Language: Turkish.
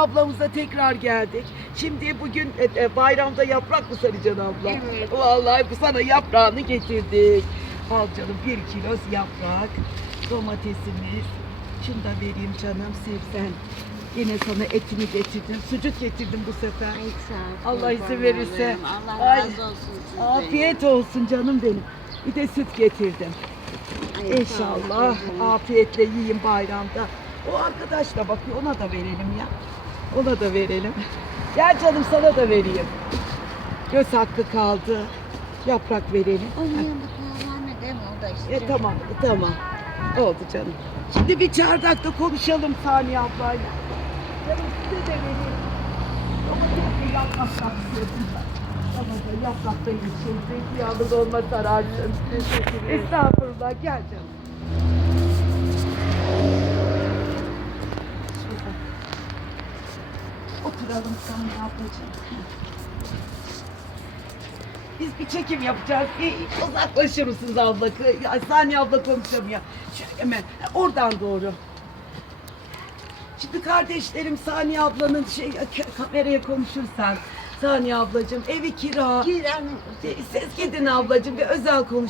Ablamıza tekrar geldik. Şimdi bugün e, e, bayramda yaprak mı saracaksın abla? Evet. Vallahi bu sana yaprağını getirdik. Al canım bir kilo yaprak, domatesimiz. Şunu da vereyim canım sevsen. Yine sana etini getirdim. Sucuk getirdim bu sefer. Ay sağ ol. Allah izin verirse. Allah Ay, razı olsun sizden. Afiyet olsun canım benim. Bir de süt getirdim. Ay, İnşallah afiyetle yiyin bayramda. O arkadaş da bakıyor ona da verelim ya. Ona da verelim. Gel canım sana da vereyim. Göz hakkı kaldı. Yaprak verelim. Onun yanında verme deme o da işte. E tamam tamam. Oldu canım. Şimdi bir çardakta konuşalım Saniye ablayla. Canım size de vereyim. Domatesli yapraktan istiyorsun da. Ramazan yaprakta yetişir. Zeytinyağlı dolma sararsın. Estağfurullah gel canım. Oturalım Saniye ablacığım. Biz bir çekim yapacağız. Bir uzaklaşır mısınız abla? Ya, Saniye abla konuşamıyor. Şöyle hemen oradan doğru. Şimdi kardeşlerim Saniye ablanın şey kameraya konuşursan Saniye ablacığım evi kira. Kiranın Ses gidin ablacığım bir özel konuş.